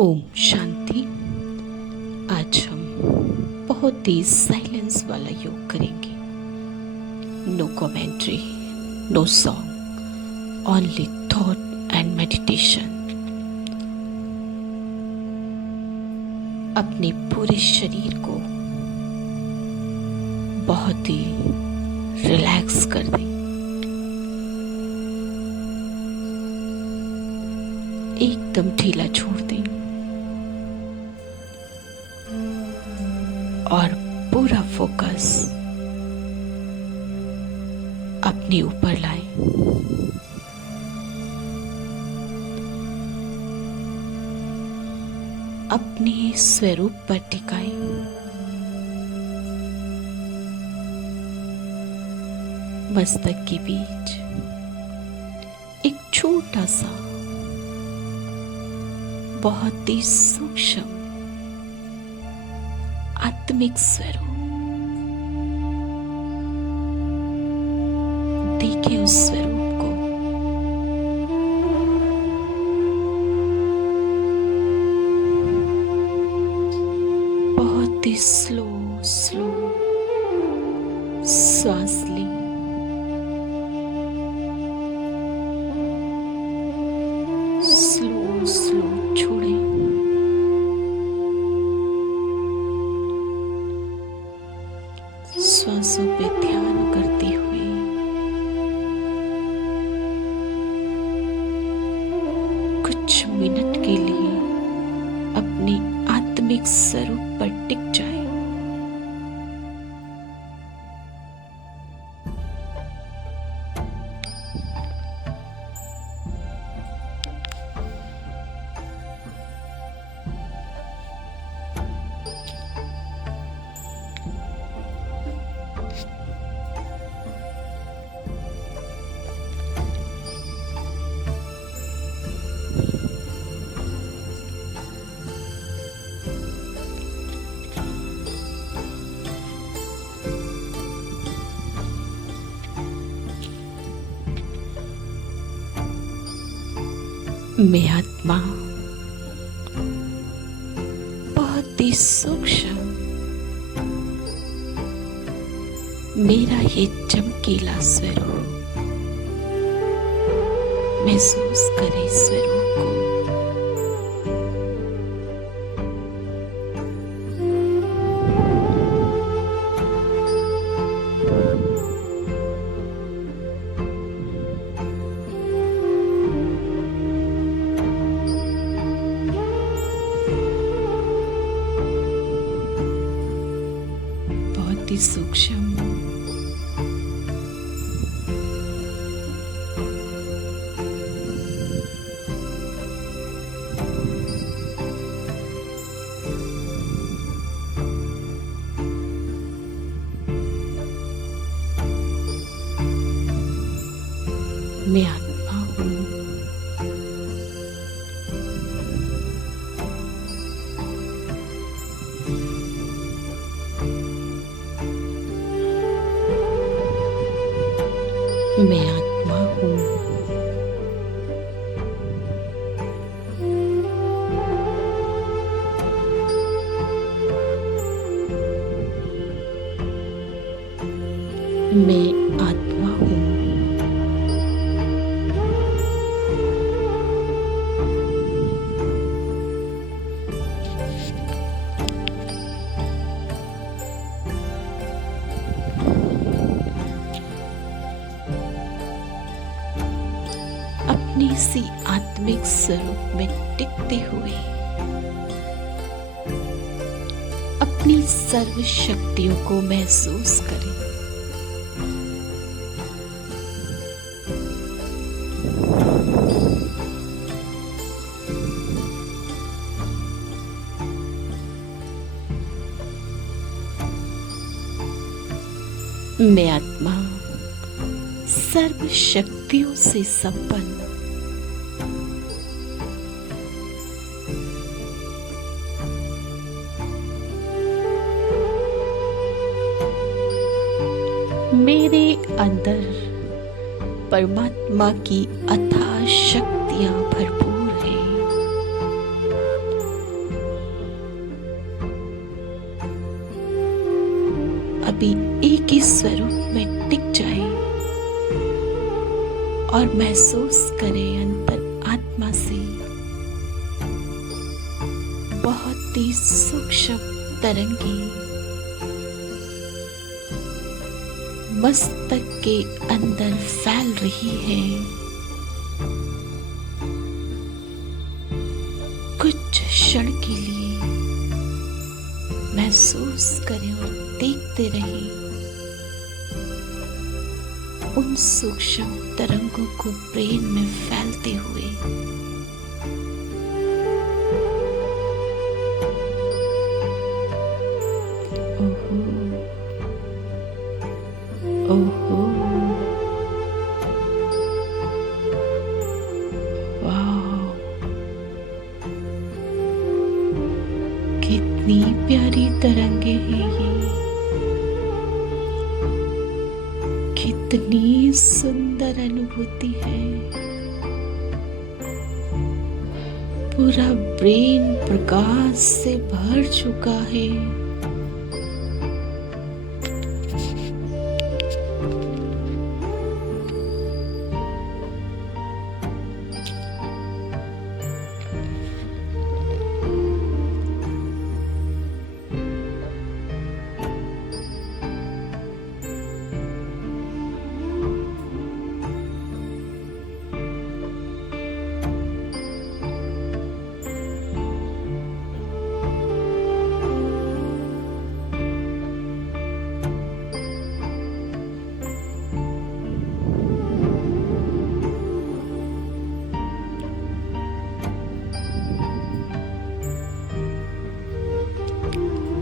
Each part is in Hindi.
ओम शांति। आज हम बहुत ही साइलेंस वाला योग करेंगे। No commentary, no song, only thought and meditation. अपने पूरे शरीर को बहुत ही रिलैक्स कर दें। एकदम ढीला छोड़ दें और पूरा फोकस अपने ऊपर लाएं। अपने स्वरूप पर टिकाएं। मस्तक के बीच एक छोटा सा बहुत ही सूक्ष्म आत्मिक स्वरूप, देखिए उस स्वरूप को। बहुत ही स्लो श्वास लें। स्लो छोड़ें। श्वासों पे ध्यान करते हुए कुछ मिनट के लिए अपने आत्मिक स्वरूप पर टिक जाएं। मैं आत्मा बहुत ही सूक्ष्म, मेरा ये चमकीला स्वरूप महसूस करे। स्वरूप को सूक्ष्म मैं आत्मा हूँ। मैं आत्मा हूँ। मैं आत्मा हूँ। अपनी सी आत्मिक स्वरूप में टिकते हुए अपनी सर्व शक्तियों को महसूस करें। मैं आत्मा सर्व शक्तियों से संपन्न, मेरे अंदर परमात्मा की अथाह शक्तियां भरपूर हैं। के स्वरूप में टिक जाए और महसूस करे अंतर आत्मा से बहुत ही सूक्ष्म तरंगे मस्तक के अंदर फैल रही है। कुछ क्षण के लिए महसूस करें और देखते रहें उन सूक्ष्म तरंगों को ब्रेन में फैलते हुए। ओहो, वाह, कितनी प्यारी तरंगे हैं ये, कितनी सुंदर अनुभूति है। पूरा ब्रेन प्रकाश से भर चुका है।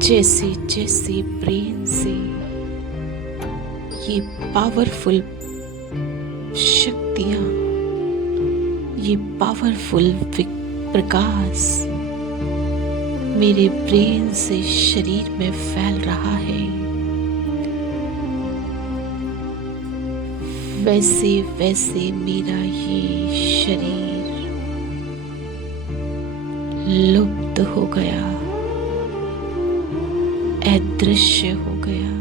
जैसे जैसे ब्रेन से ये पावरफुल शक्तियां, ये पावरफुल प्रकाश मेरे ब्रेन से शरीर में फैल रहा है, वैसे वैसे मेरा ये शरीर लुप्त हो गया, अदृश्य हो गया।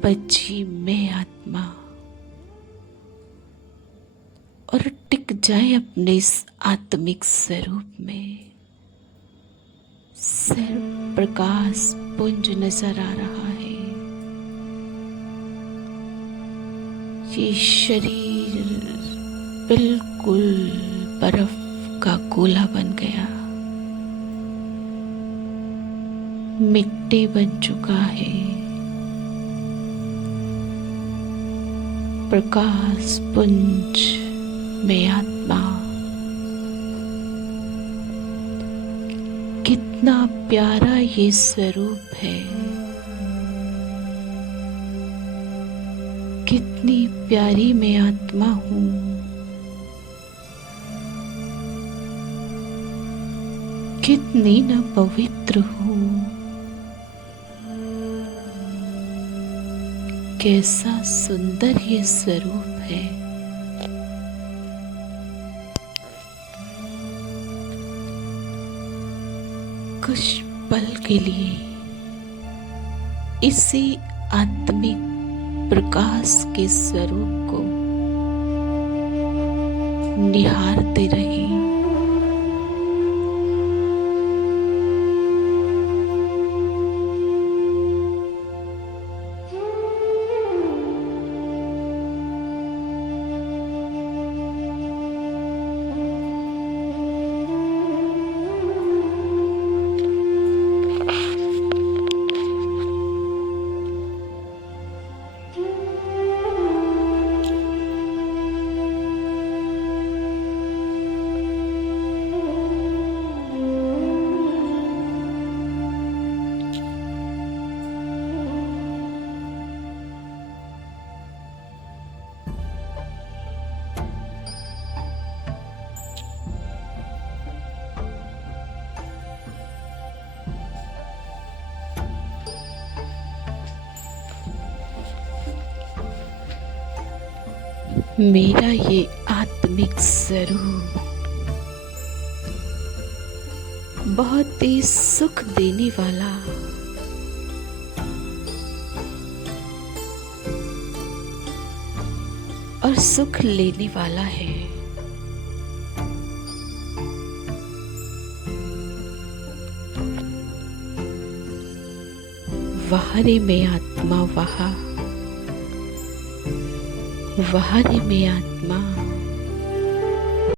बची मैं आत्मा और टिक जाए अपने इस आत्मिक स्वरूप में। सिर्फ प्रकाश पुंज नजर आ रहा है। ये शरीर बिल्कुल बर्फ का गोला बन गया, मिट्टी बन चुका है। प्रकाश पुंज में आत्मा, कितना प्यारा ये स्वरूप है, कितनी प्यारी मैं आत्मा हूँ। कितनी न पवित्र हूँ। कैसा सुंदर ये स्वरूप है। कुछ पल के लिए इसी आत्मिक प्रकाश के स्वरूप को निहारते रहें। मेरा ये आत्मिक स्वरूप बहुत ही सुख देने वाला, और सुख लेने वाला है। वहाँ रे में आत्मा, वहाँ रे में आत्मा।